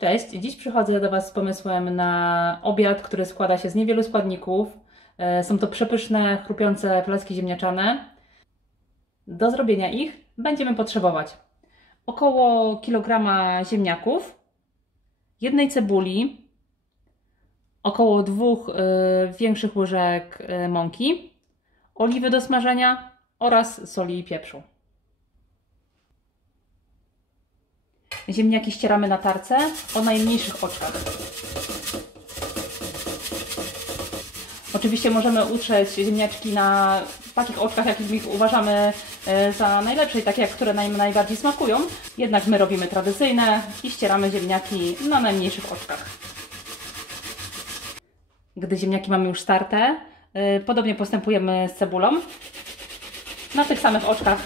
Cześć, dziś przychodzę do Was z pomysłem na obiad, który składa się z niewielu składników. Są to przepyszne, chrupiące placki ziemniaczane. Do zrobienia ich będziemy potrzebować około kilograma ziemniaków, jednej cebuli, około 2 większych łyżek mąki, oliwy do smażenia oraz soli i pieprzu. Ziemniaki ścieramy na tarce o najmniejszych oczkach. Oczywiście możemy utrzeć ziemniaczki na takich oczkach, jakich uważamy za najlepsze i takie, które nam najbardziej smakują. Jednak my robimy tradycyjne i ścieramy ziemniaki na najmniejszych oczkach. Gdy ziemniaki mamy już starte, podobnie postępujemy z cebulą. Na tych samych oczkach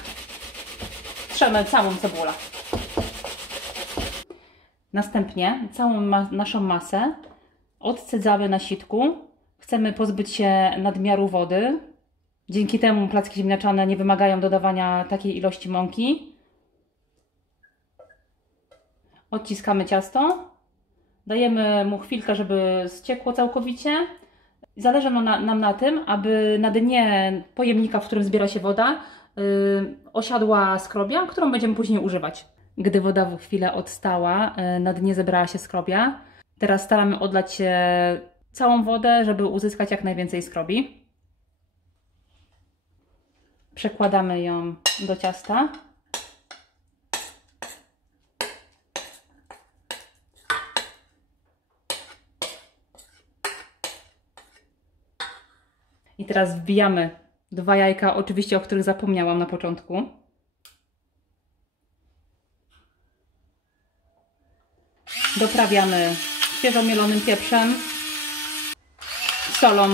trzemy całą cebulę. Następnie całą naszą masę odcedzamy na sitku. Chcemy pozbyć się nadmiaru wody. Dzięki temu placki ziemniaczane nie wymagają dodawania takiej ilości mąki. Odciskamy ciasto. Dajemy mu chwilkę, żeby zciekło całkowicie. Zależy nam na tym, aby na dnie pojemnika, w którym zbiera się woda, osiadła skrobia, którą będziemy później używać. Gdy woda w chwilę odstała, na dnie zebrała się skrobia. Teraz staramy odlać całą wodę, żeby uzyskać jak najwięcej skrobi. Przekładamy ją do ciasta. I teraz wbijamy 2 jajka, oczywiście o których zapomniałam na początku. Doprawiamy świeżo mielonym pieprzem, solą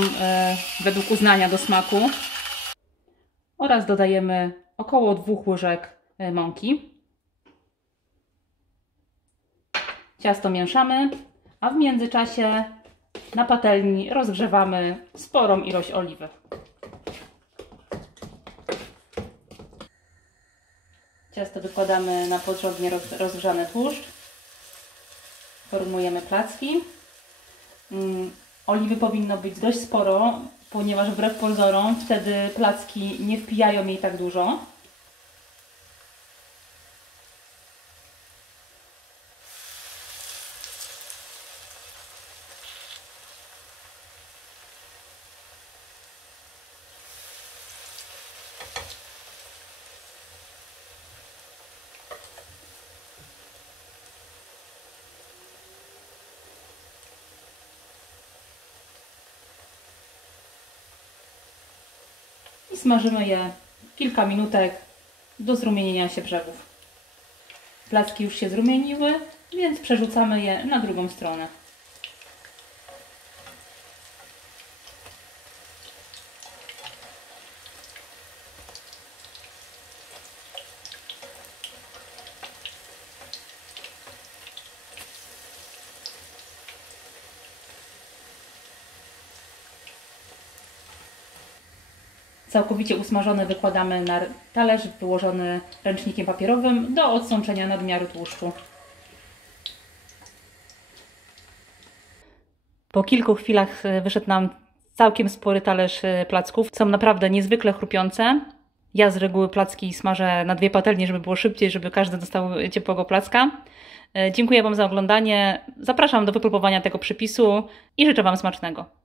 według uznania do smaku oraz dodajemy około 2 łyżek mąki. Ciasto mieszamy, a w międzyczasie na patelni rozgrzewamy sporą ilość oliwy. Ciasto wykładamy na porządnie rozgrzany tłuszcz. Formujemy placki. Oliwy powinno być dość sporo, ponieważ wbrew pozorom wtedy placki nie wpijają jej tak dużo. I smażymy je kilka minutek do zrumienienia się brzegów. Placki już się zrumieniły, więc przerzucamy je na drugą stronę. Całkowicie usmażone wykładamy na talerz wyłożony ręcznikiem papierowym do odsączenia nadmiaru tłuszczu. Po kilku chwilach wyszedł nam całkiem spory talerz placków. Są naprawdę niezwykle chrupiące. Ja z reguły placki smażę na 2 patelnie, żeby było szybciej, żeby każdy dostał ciepłego placka. Dziękuję Wam za oglądanie. Zapraszam do wypróbowania tego przepisu i życzę Wam smacznego.